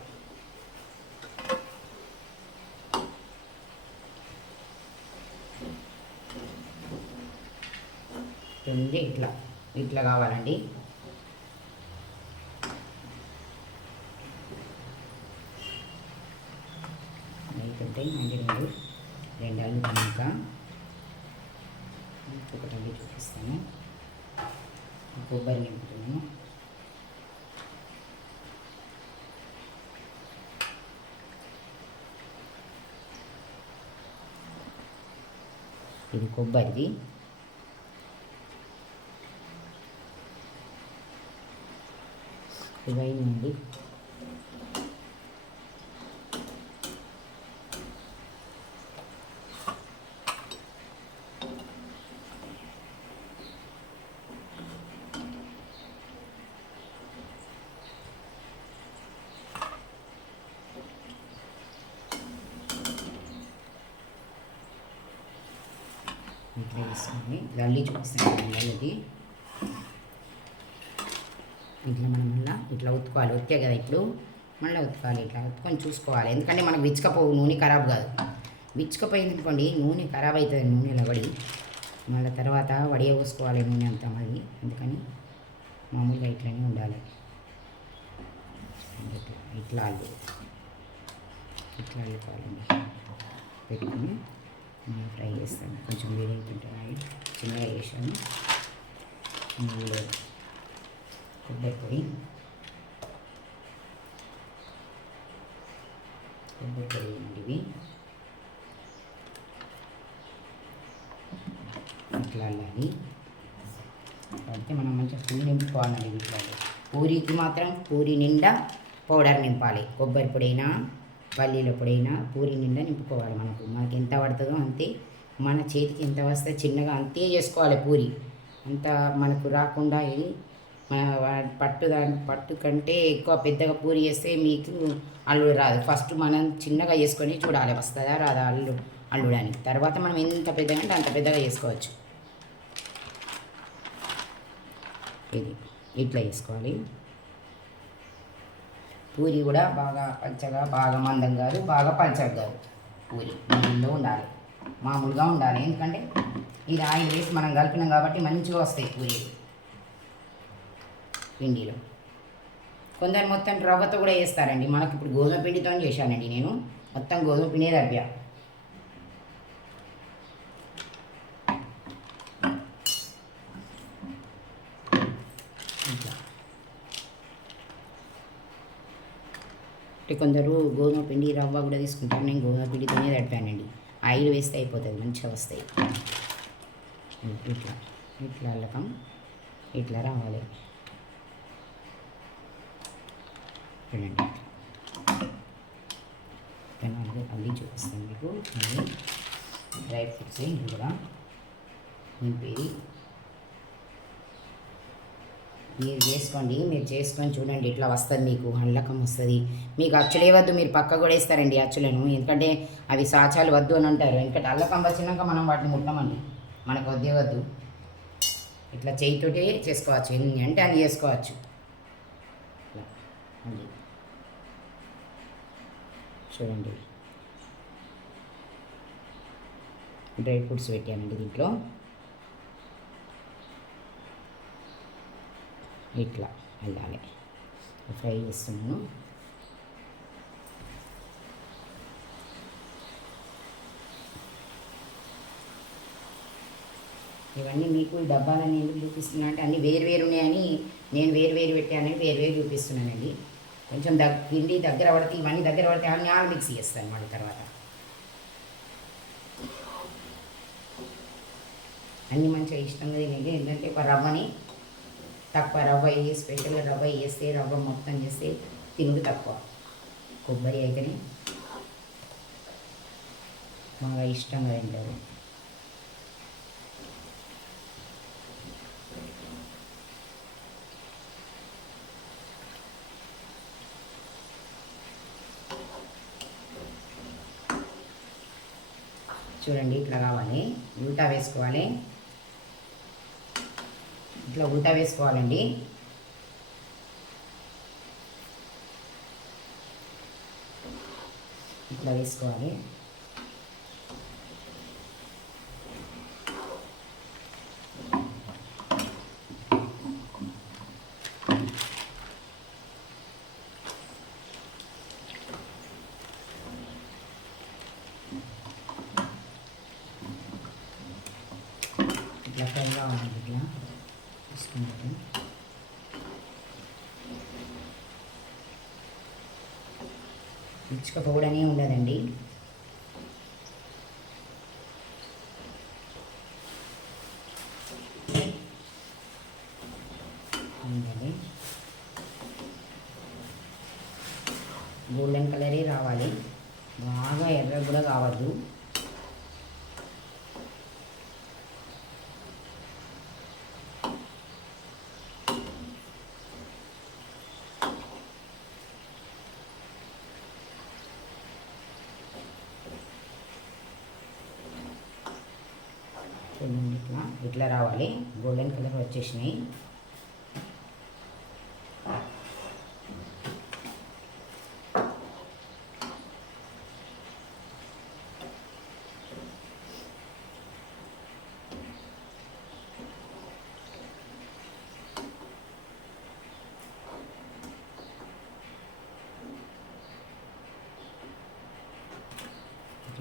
చూడండి ఇట్లా కావాలండి. అయిపోతే మంచి రెండు అల్లు కనుక ఒకటి అల్లి చూపిస్తాను. కొబ్బరి నింపుతున్నాను. ఇది కొబ్బరిది. ఇవైందండి. ఇట్లా వేసుకొని లల్లి చూపిస్తాను. లల్లిది ఇట్లా మనం మళ్ళీ ఇట్లా ఉతుకోవాలి. ఉతికే కదా ఇప్పుడు మళ్ళీ ఉతకాలి. ఇట్లా ఉతుకొని చూసుకోవాలి, ఎందుకంటే మనకు విచ్చుకపోవు, నూనె ఖరాబ్ కాదు. విచ్చుకపోయింది అనుకోండి నూనె ఖరాబ్ అవుతుంది, నూనెలో పడి మళ్ళీ తర్వాత వడియ పోసుకోవాలి నూనె అంతా మళ్ళీ. అందుకని మామూలుగా ఇట్లనే ఉండాలి. ఇట్లా ఇట్లా అల్లు ఇట్లా అల్లుకోవాలండి. పెట్టుకొని నేను ఫ్రై చేస్తాను. కొంచెం వేడి అవుతుంటాను, చిన్నగా వేసాను. ఇందులో కొబ్బరి పొడి ఇవి ఇట్లా అల్లాలి. అయితే మనం మంచిగా ఫుల్ నింపుకోవాలండి. ఇట్లా పూరికి మాత్రం పూరి నిండా పౌడర్ నింపాలి. కొబ్బరి పొడైనా పల్లీల పొడైనా పూరి నిండా నింపుకోవాలి. మనకి ఎంత పడుతుందో అంతే, మన చేతికి ఎంత వస్తే చిన్నగా అంతే చేసుకోవాలి. పూరి అంత మనకు రాకుండా ఇది పట్టు కంటే ఎక్కువ పెద్దగా పూరి చేస్తే మీకు అల్లుడు రాదు. ఫస్ట్ మనం చిన్నగా చేసుకొని చూడాలి వస్తుందా రాదా అల్లుడని. తర్వాత మనం ఎంత పెద్దగా అంటే అంత పెద్దగా చేసుకోవచ్చు. ఇది ఇట్లా చేసుకోవాలి. పూరి కూడా బాగా పల్చగా, బాగా మందం కాదు, బాగా పల్చగా కాదు. పూరి నీళ్ళలో ఉండాలి, మామూలుగా ఉండాలి. ఎందుకంటే ఇది ఆయిల్ వేసి మనం కలిపినాం కాబట్టి మంచిగా వస్తాయి పూరీలు పిండిలో. కొందరు మొత్తం రవ్వతో కూడా వేస్తారండి. మనకి ఇప్పుడు గోధుమ పిండితో చేశానండి నేను. మొత్తం గోధుమ పిండి రవ్వ. అంటే కొందరు గోధుమ పిండి రవ్వ కూడా తీసుకుంటారు. నేను గోధుమ పిండితోనే తడిపానండి. ఆయిల్ వేస్తే అయిపోతుంది, మంచిగా వస్తాయి. ఇట్లా ఇట్లా అల్లకం ఇట్లా రావాలి. చూడండి అల్లి చూపిస్తాను మీకు. మళ్ళీ డ్రై ఫ్రూట్స్ ఇది కూడా నింపేది మీరు చేసుకోండి. మీరు చేసుకొని చూడండి, ఇట్లా వస్తుంది మీకు అల్లకం వస్తుంది. మీకు అచ్చులే వద్దు, మీరు పక్క కూడా వేస్తారండి అచ్చులను. ఎందుకంటే అవి సాచాలు వద్దు అని అంటారు. ఎందుకంటే అల్లకం వచ్చినాక మనం వాటిని ముట్టమండి, మనకు వద్దే వద్దు. ఇట్లా చేయితోటే చేసుకోవచ్చు, ఎన్ని అంటే అని చేసుకోవచ్చు. ఇట్లా అది చూడండి. డ్రై ఫ్రూట్స్ పెట్టానండి దీంట్లో. ఇట్లా వెళ్ళాలి. ఫ్రై చేస్తున్నాను. ఇవన్నీ మీకు ఈ డబ్బాలని ఎందుకు చూపిస్తున్నా అంటే అన్నీ వేరు ఉన్నాయని, నేను వేరు పెట్టానని వేరు చూపిస్తున్నానండి. కొంచెం పిండి దగ్గర పడితే, ఇవన్నీ దగ్గర పడితే అన్నీ ఆల్ మిక్స్ చేస్తాను మళ్ళీ తర్వాత. అన్నీ మంచిగా ఇష్టంగా తినేది. ఎందుకంటే ఒక రవ్వని తక్కువ రవ్వ వేసి, స్పెషల్గా రవ్వ వేస్తే, రవ్వ మొత్తం చేస్తే తినుడు తక్కువ. కొబ్బరి అయితేనే బాగా ఇష్టంగా తింటారు. చూడండి ఇట్లా కావాలి. ఉల్టా వేసుకోవాలి. ఇట్లా ఉల్టా వేసుకోవాలండి. ఇట్లా వేసుకోవాలి. ఇట్లా ఫ్రై కావాలి. ఇట్లా తీసుకుంటే ఇచ్చుకపోవడమే ఉండదండి. గోల్డెన్ కలరే రావాలి, బాగా ఎర్ర కూడా కావద్దు. ఇట్లా రావాలి. గోల్డెన్ కలర్ వచ్చేసినాయి.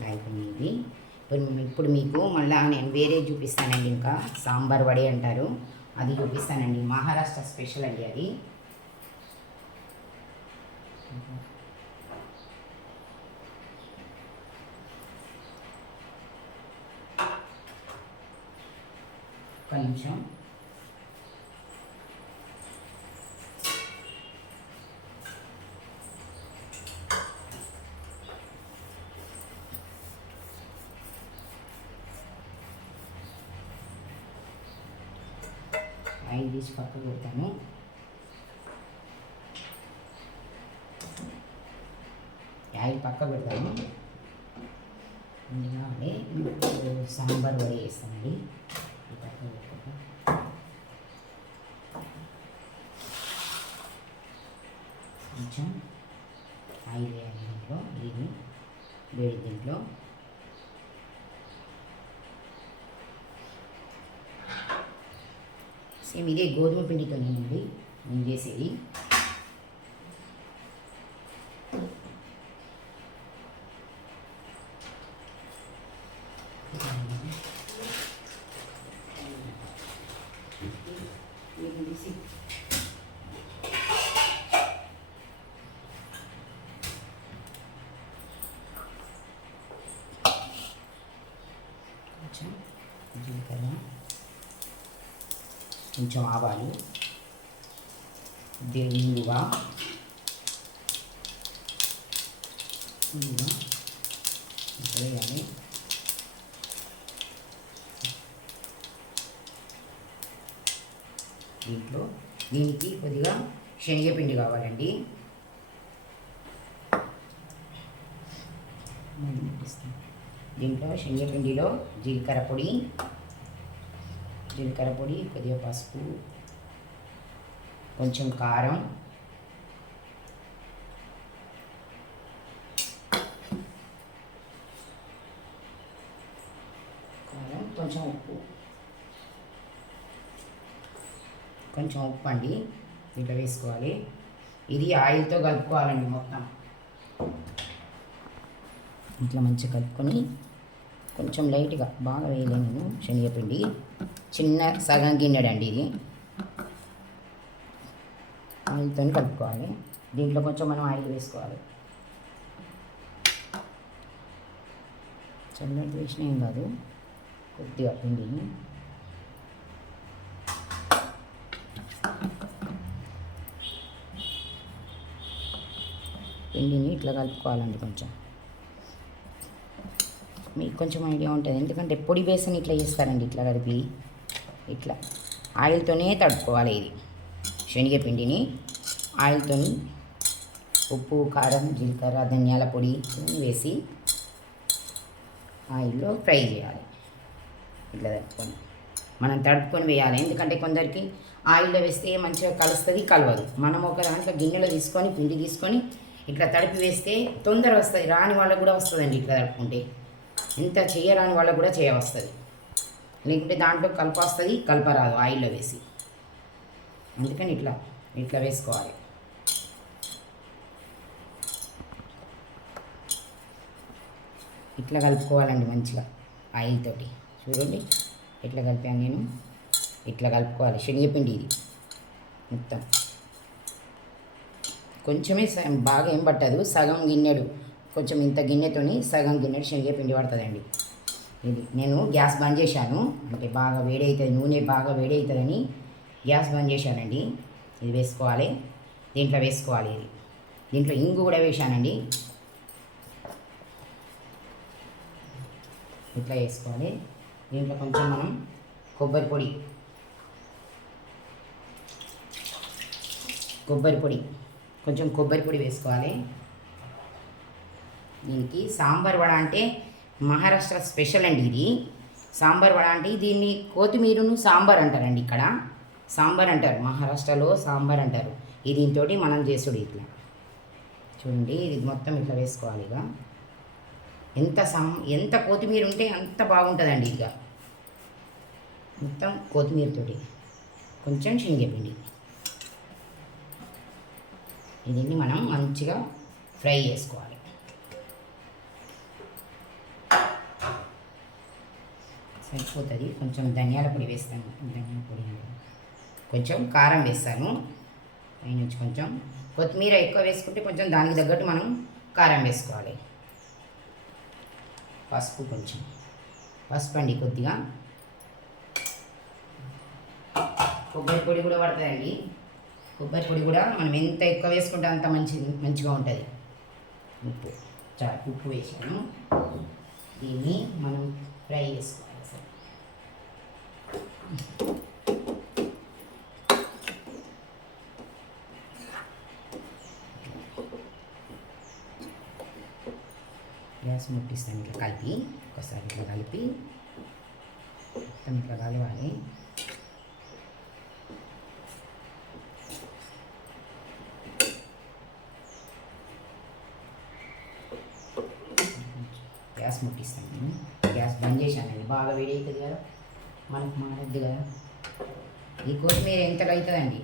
అయిపోయింది. ఇప్పుడు మీకు మళ్ళీ నేను వేరే చూపిస్తానండి. ఇంకా సాంబార్ వడి అంటారు, అది చూపిస్తానండి. మహారాష్ట్ర స్పెషల్ అండి అది. ఒక నిమిషం. ఆయిల్ తీసి పక్కకు పెడతాను. ఆయిల్ పక్కకు పెడతాను. అలాగే సాంబార్ వడి వేస్తానండి. పక్కకు పెట్టుకుంటాం. కొంచెం ఆయిల్ వేయాలి దీంట్లో. ఇది వేడి దీంట్లో సేమ్ ఇదే గోధుమ పిండితోనేనండి నేను చేసేది. కొంచెం జీలకర్ర, కొంచెం ఆవాలు, ఇంగువ వేయాలి. దీనికి కొద్దిగా శనగపిండి కావాలండి. దీంట్లో శనగపిండిలో జీలకర్ర పొడి, కొద్దిగా పసుపు, కొంచెం కారం, కొంచెం ఉప్పు అండి. ఇట్లా వేసుకోవాలి. ఇది ఆయిల్తో కలుపుకోవాలండి. మొత్తం ఇట్లా మంచిగా కలుపుకొని కొంచెం లైట్గా, బాగా వేయలేను శనగపిండి, చిన్న సగం గిన్నెడండి ఇది. ఆయిల్తో కలుపుకోవాలి. దీంట్లో కొంచెం మనం ఆయిల్ వేసుకోవాలి. చల్లటి వేసిన ఏం కాదు, కొద్దిగా పిండిని ఇట్లా కలుపుకోవాలండి. కొంచెం మీకు కొంచెం ఐడియా ఉంటుంది, ఎందుకంటే పొడి బేసన్ ఇట్లా చేస్తారండి. ఇట్లా కలిపి ఇట్లా ఆయిల్తోనే తడుపుకోవాలి. ఇది శనగపిండిని ఆయిల్తో, ఉప్పు, కారం, జీలకర్ర, ధనియాల పొడి వేసి ఆయిల్లో ఫ్రై చేయాలి. ఇట్లా తడుపుకొని మనం తడుపుకొని వేయాలి. ఎందుకంటే కొందరికి ఆయిల్లో వేస్తే మంచిగా కలుస్తుంది, కలవదు. మనం ఒక దాంట్లో గిన్నెలో తీసుకొని, పిండి తీసుకొని ఇట్లా తడిపి వేస్తే తొందర వస్తుంది. రాని వాళ్ళకు కూడా వస్తుందండి ఇట్లా తడుపుకుంటే. ఎంత చేయరాని వాళ్ళకు కూడా చేయవస్తుంది. లేకుంటే దాంట్లో వస్తుంది, కలపరాదు ఆయిల్లో వేసి. అందుకని ఇట్లా వేసుకోవాలి. ఇట్లా కలుపుకోవాలండి మంచిగా ఆయిల్ తోటి. చూడండి ఎట్లా కలిపాను నేను. ఇట్లా కలుపుకోవాలి. శనగపిండి ఇది మొత్తం కొంచెమే, బాగా ఏం పట్టదు. సగం గిన్నెడు, కొంచెం ఇంత గిన్నెతోని సగం గిన్నెడు శనగపిండి పడుతుందండి. ఇది నేను గ్యాస్ బంద్ చేశాను, అంటే బాగా వేడవుతుంది, నూనె బాగా వేడవుతుందని గ్యాస్ బంద్ చేశానండి. ఇది వేసుకోవాలి. దీంట్లో వేసుకోవాలి. దీంట్లో ఇంగు కూడా వేశానండి. ఇట్లా వేసుకోవాలి. దీంట్లో కొంచెం మనం కొబ్బరి పొడి వేసుకోవాలి. దీనికి సాంబార్ వడ అంటే మహారాష్ట్ర స్పెషల్ అండి. ఇది సాంబార్ వడ అంటే దీన్ని కొత్తిమీరను సాంబార్ అంటారండి. ఇక్కడ సాంబార్ అంటారు, మహారాష్ట్రలో సాంబార్ అంటారు. ఇది దీంతో మనం చేసుడు. ఇట్లా చూడండి, ఇది మొత్తం ఇట్లా వేసుకోవాలి. ఇక ఎంత కొత్తిమీర ఉంటే అంత బాగుంటుందండి. ఇక మొత్తం కొత్తిమీరతోటి కొంచెం శనగపిండి, దీన్ని మనం మంచిగా ఫ్రై చేసుకోవాలి. సరిపోతుంది. కొంచెం ధనియాల పొడి వేస్తాను, ధనియాల పొడి కొంచెం కారం వేస్తాను, పైనుంచి కొంచెం కొత్తిమీర ఎక్కువ వేసుకుంటే కొంచెం దానికి తగ్గట్టు మనం కారం వేసుకోవాలి. పసుపు కొంచెం పసుపు అండి కొద్దిగా. కొబ్బరి పొడి కూడా పడుతుందండి. కొబ్బరి పొడి కూడా మనం ఎంత ఎక్కువ వేసుకుంటే అంత మంచిగా ఉంటుంది. ఉప్పు ఉప్పు వేసాను. దీన్ని మనం ఫ్రై చేసుకోవాలి సార్. గ్యాస్ ముట్టిస్తాను. ఇట్లా కలిపి ఒకసారి ఇట్లా కలిపి మొత్తం ఇట్లా కలవాలి. గ్యాస్ ముట్టిస్తాను. నేను గ్యాస్ బంద్ చేశానండి. బాగా వేడి అవుతుంది కదా, మనకు మారద్దు కదా. ఈ కొత్తిమీర ఎంతలో అవుతుందండి,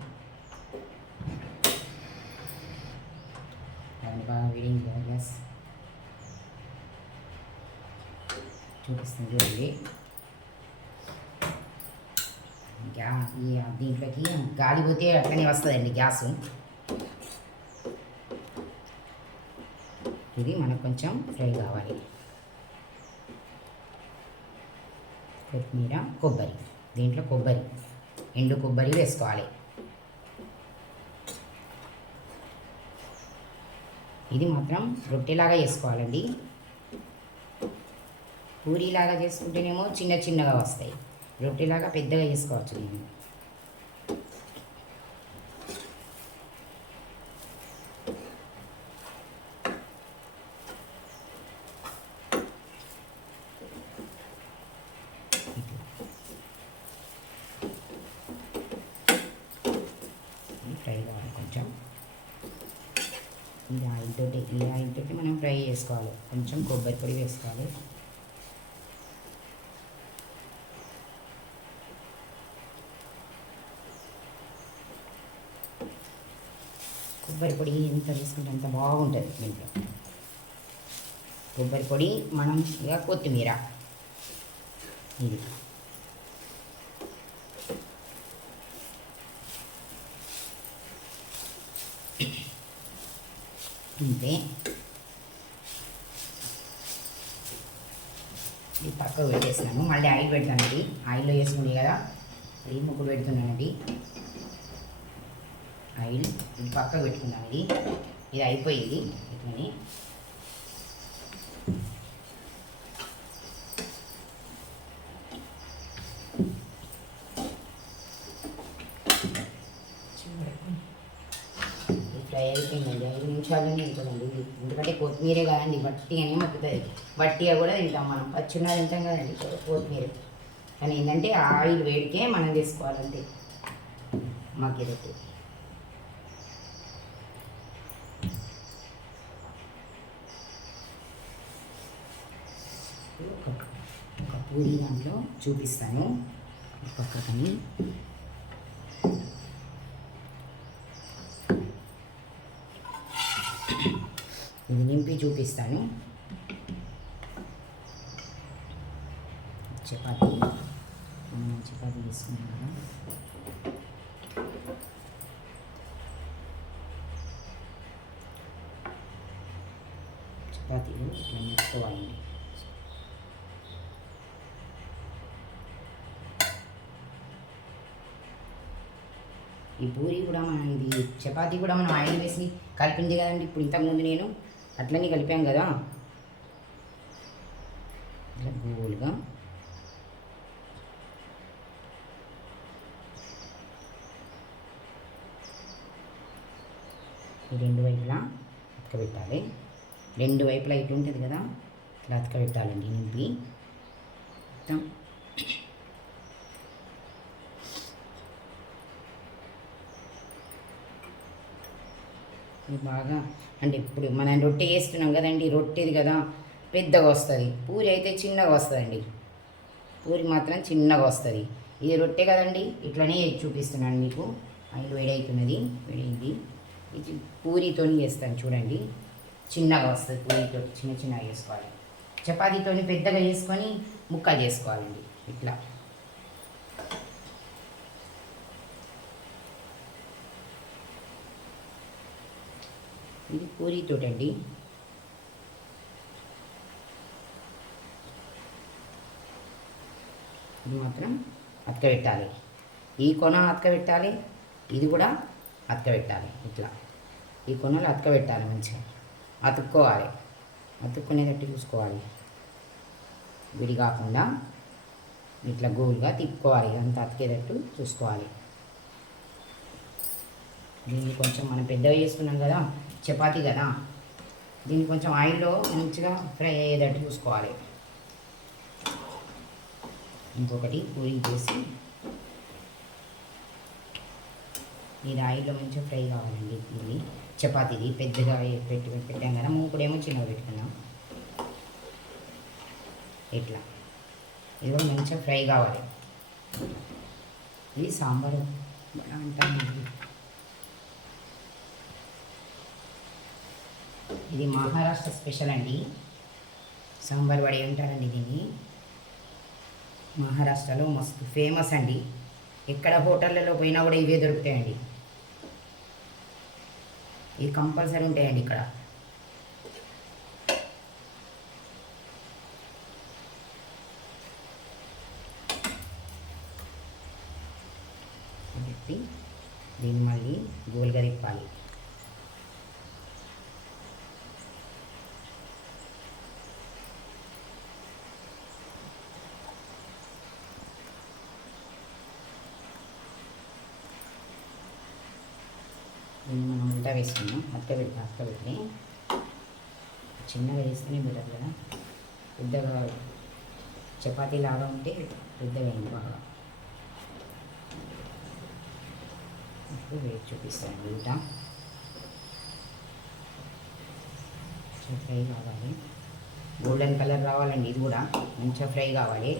అది బాగా వేడింది కదా గ్యాస్. చూపిస్తుంది చూడండి. దీంట్లోకి గాలి పోతే అట్లనే వస్తుందండి గ్యాసు. ఇది మనకు కొంచెం ఫ్రై కావాలి. కొత్తిమీర, కొబ్బరి, దీంట్లో కొబ్బరి, ఎండు కొబ్బరి వేసుకోవాలి. ఇది మాత్రం రొట్టెలాగా చేసుకోవాలండి. పూరీలాగా చేసుకుంటేనేమో చిన్న చిన్నగా వస్తాయి, రొట్టెలాగా పెద్దగా చేసుకోవచ్చు. నేను ఫ్రై కావాలి కొంచెం. ఈ ఆయిల్తోటి మనం ఫ్రై చేసుకోవాలి. కొంచెం కొబ్బరి పొడి వేసుకోవాలి. కొబ్బరి పొడి ఎంత తీసుకుంటే అంత బాగుంటుంది దీంట్లో. కొబ్బరి పొడి, మనం ఇక కొత్తిమీర, ఇది అంతే. ఇది పక్కకు పెట్టేస్తున్నాను. మళ్ళీ ఆయిల్ పెడతానండి. ఆయిల్లో వేసుకుని కదా ఇది ముగ్గులు పెడుతున్నానండి. ఆయిల్ ఇది పక్కకు పెట్టుకున్నాను. ఇది అయిపోయింది. ఇట్లని ఫ్రై అయిపోయిందండి. 5 నిమిషాల్లోనే ఉంటుందండి ఇది. ఎందుకంటే కొత్తిమీరే కదండి, బట్టిగానే మక్కుతుంది. బట్టిగా కూడా తింటాం మనం, పచ్చిగా తింటాం కదండి కొత్తిమీర. కానీ ఏంటంటే ఆయిల్ వేడికే మనం తీసుకోవాలంటే మగ్గేటట్టు. ఒక పూరి దాంట్లో చూపిస్తాను పక్కకని. ఇది నింపి చూపిస్తాను. చపాతీ తీసుకున్నాం కదా, చపాతీలు ఇట్లా ముట్టుకోవాలండి. ఈ పూరి కూడా మనం, ఇది చపాతీ కూడా మనం ఆయిల్ వేసి కలిపింది కదండి. ఇప్పుడు ఇంతకుముందు నేను అట్లనే కలిపాం కదా, ఇట్లా గోల్గా ఈ రెండు వైపులా అతకబెట్టాలి. రెండు వైపులా ఇట్లా ఉంటుంది కదా, ఇట్లా అతకబెట్టాలండి నింపి మొత్తం. ఇది బాగా అంటే ఇప్పుడు మనం రొట్టె వేస్తున్నాం కదండి, రొట్టెది కదా పెద్దగా వస్తుంది, పూరి అయితే చిన్నగా వస్తుందండి. పూరి మాత్రం చిన్నగా వస్తుంది. ఇది రొట్టె కదండి, ఇట్లనే చూపిస్తున్నాను మీకు. ఆయిల్ వేడవుతున్నది, వేడైంది. ఇది పూరితో చేస్తాను చూడండి, చిన్నగా వస్తుంది. పూరితో చిన్నగా వేసుకోవాలి. చపాతీతో పెద్దగా చేసుకొని ముక్కలు చేసుకోవాలండి ఇట్లా. ఇది పూరీతోటండి. ఇది మాత్రం అతకబెట్టాలి. ఈ కొన అతకబెట్టాలి, ఇది కూడా అతకబెట్టాలి. ఇట్లా ఈ కొనలు అతకబెట్టాలి, మంచిగా అతుక్కోవాలి. అతుక్కునేటట్టు చూసుకోవాలి, విడి కాకుండా ఇట్లా గోల్గా తిప్పుకోవాలి. ఇదంతా అతికేటట్టు చూసుకోవాలి. దీన్ని కొంచెం మనం పెద్దగా చేసుకున్నాం కదా, చపాతీ కదా, దీన్ని కొంచెం ఆయిల్లో మంచిగా ఫ్రై అయ్యేటట్టు చూసుకోవాలి. ఇంకొకటి పూరీ చేసి ఇది ఆయిల్లో మంచిగా ఫ్రై కావాలండి. ఇది చపాతీది పెద్దగా పెట్టాం కదా, మూకుడేమో చిన్నగా పెట్టుకున్నాం. ఇట్లా ఇది కూడా మంచిగా ఫ్రై కావాలి. ఇది సాంబారు అంటానండి. ఇది మహారాష్ట్ర స్పెషల్ అండి. సాంబార్ వడి అంటారండి దీన్ని. మహారాష్ట్రలో మస్తు ఫేమస్ అండి. ఎక్కడ హోటళ్ళలో పోయినా కూడా ఇవే దొరుకుతాయండి. ఇవి కంపల్సరీ ఉంటాయండి ఇక్కడ. పెట్టి దీన్ని మళ్ళీ గోల్గా తిప్పాలి. దీన్ని మనం ఉల్టా వేసుకున్నాం. అక్కబెట్టి చిన్నగా వేస్తేనే బెటర్ కదా. పెద్దగా చపాతీ లాగా ఉంటే పెద్దగా అయింది బాగా. ఇప్పుడు వేసి చూపిస్తాను. ఉల్టా ఫ్రై కావాలి, గోల్డెన్ కలర్ రావాలండి. ఇది కూడా మంచిగా ఫ్రై కావాలి.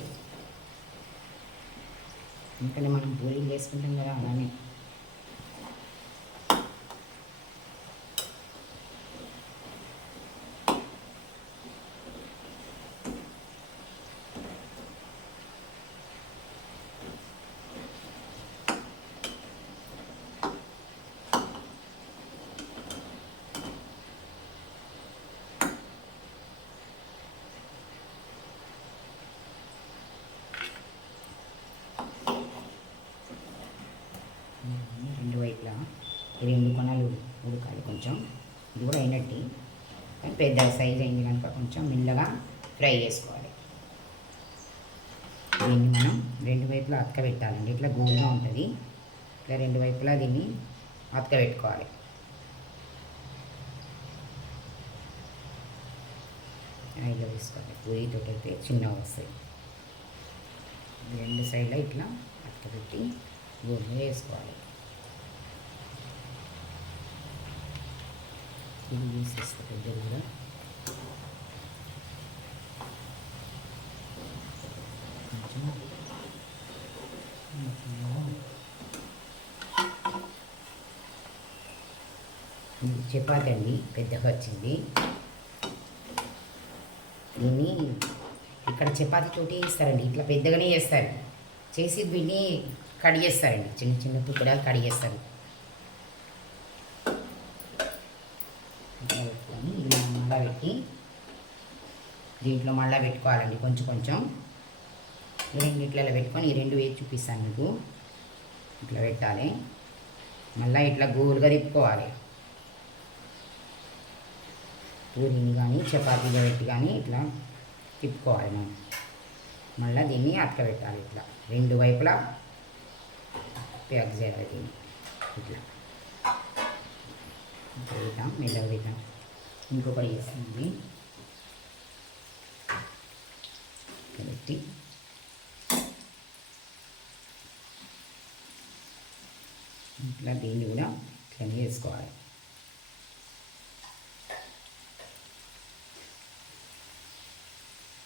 ఎందుకంటే మనం పూరీలు చేసుకుంటాం కదా, అలానే రెండు వైపులా రెండు కొనలు ఉడకాలి కొంచెం. ఇది కూడా అయినట్టు, కానీ పెద్ద సైజ్ అయింది కనుక కొంచెం మెల్లగా ఫ్రై చేసుకోవాలి. దీన్ని మనం రెండు వైపులా అతకబెట్టాలండి. ఇట్లా గోల్గా ఉంటుంది. ఇట్లా రెండు వైపులా దీన్ని అతకబెట్టుకోవాలి. ఆయిల్లో వేసుకోవాలి. పూరీతో అయితే చిన్నగా వస్తాయి. రెండు సైడ్లో ఇట్లా అతకబెట్టి గోల్గా వేసుకోవాలి. ఇది వేసేస్తే పెద్దది కూడా చపాతీ అండి, పెద్దగా వచ్చింది. దీన్ని ఇక్కడ చపాతీతోటి వేస్తారండి. ఇట్లా పెద్దగానే చేస్తారు. చేసి దీన్ని కడిగేస్తారండి, చిన్న చిన్న తుక్కడాలు కడిగేస్తారు. ఇట్లా పెట్టుకొని ఇలా మళ్ళా పెట్టి దీంట్లో మళ్ళీ పెట్టుకోవాలండి. కొంచెం కొంచెం ఈ రెండిట్లలో పెట్టుకొని ఈ రెండు వేసి చూపిస్తాను మీకు. ఇట్లా పెట్టాలి, మళ్ళీ ఇట్లా గోలుగా తిప్పుకోవాలి. పూరీని కానీ చపాతీగా పెట్టి కానీ ఇట్లా తిప్పుకోవాలి మనం. మళ్ళీ దీన్ని అతకబెట్టాలి. ఇట్లా రెండు వైపులా ప్యాక్ చేయాలి దీన్ని. ఇట్లా వేద్దాం, మెల్లగా వేద్దాం. ఇంకొకటి చేస్తుంది పెట్టి ఇట్లా దీన్ని కూడా ఇట్లా వేసుకోవాలి.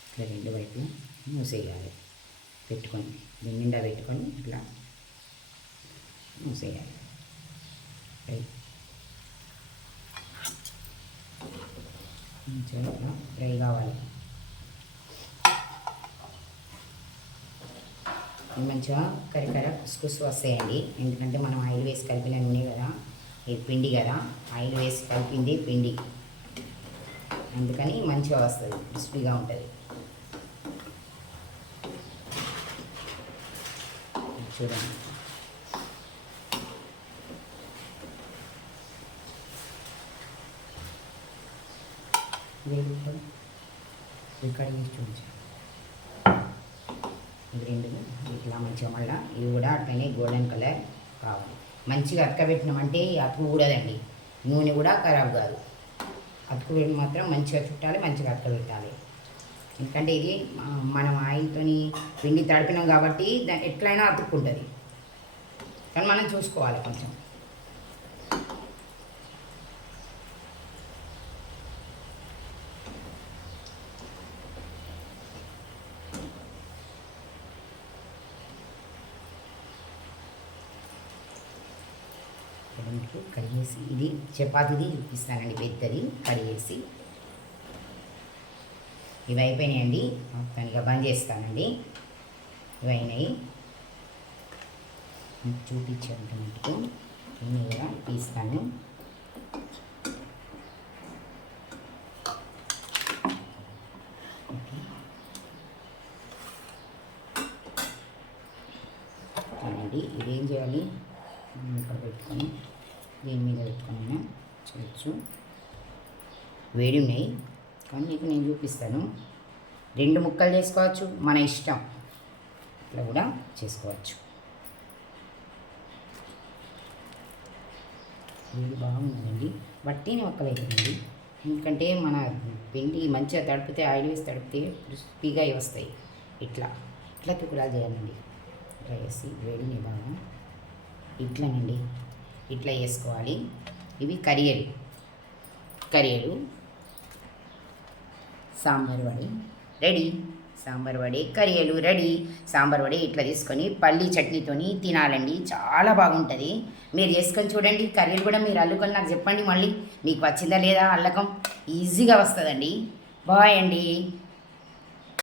ఇట్లా రెండు వైపులా మూసేయాలి. పెట్టుకొని దీని నిండా పెట్టుకొని ఇట్లా మూసేయాలి. మంచిగా ఫ్రై కావాలి. మంచిగా కరికర కుసుకుసు వస్తాయండి. ఎందుకంటే మనం ఆయిల్ వేసి కలిపిన నూనె కదా, ఇది పిండి కదా, ఆయిల్ వేసి కలిపింది పిండి, అందుకని మంచిగా వస్తుంది, క్రిస్పీగా ఉంటుంది. చూడండి, ఇక్కడ చూపించాను. ఇది రెండు ఇట్లా మంచిగా మళ్ళీ ఇవి కూడా అట్లనే గోల్డెన్ కలర్ కావాలి. మంచిగా అతకబెట్టినామంటే అతుకుకూడదండి, నూనె కూడా ఖరాబ్ కాదు. అతుకుబెట్టి మాత్రం మంచిగా చుట్టాలి, మంచిగా అతకబెట్టాలి. ఎందుకంటే ఇది మనం ఆయిల్తో పిండి తడిపినాం కాబట్టి ఎట్లయినా అతుక్కుంటుంది, కానీ మనం చూసుకోవాలి కొంచెం. మీకు కడిగేసి ఇది చపాతీది చూపిస్తానండి, పెద్దది కడిగేసి. ఇవి అయిపోయినాయండి, మొత్తానికి బంద్ చేస్తానండి. ఇవి అయినాయి, చూపించేంత మటుకు ఇవి కూడా తీస్తాను. చూడండి, ఇదేం చేయాలి, ఇక్కడ పెట్టుకొని దీని మీద పెట్టుకొని చేయొచ్చు. వేడి ఉన్నాయి కానీ మీకు నేను చూపిస్తాను. 2 ముక్కలు చేసుకోవచ్చు, మన ఇష్టం, ఇట్లా కూడా చేసుకోవచ్చు. వేడి బాగుందండి, బట్టిని ముక్కలు అవుతుందండి. ఎందుకంటే మన పిండి మంచిగా తడిపితే, ఆయిల్ వేసి తడిపితే క్రిస్పీగా వస్తాయి. ఇట్లా ఇట్లా తుకురాలు చేయాలండి. ఇట్లా వేసి వేడిని బాగా ఇట్లానండి, ఇట్లా వేసుకోవాలి. ఇవి కరియలు సాంబార్ వడి రెడీ. సాంబార్ వడి కరియలు రెడీ. సాంబార్ వడి ఇట్లా తీసుకొని పల్లి చట్నీతోని తినాలండి, చాలా బాగుంటుంది. మీరు చేసుకొని చూడండి. కర్రీలు కూడా మీరు అల్లుకొని నాకు చెప్పండి మళ్ళీ మీకు వచ్చిందా లేదా. అల్లకం ఈజీగా వస్తుందండి. బాయ్ అండి.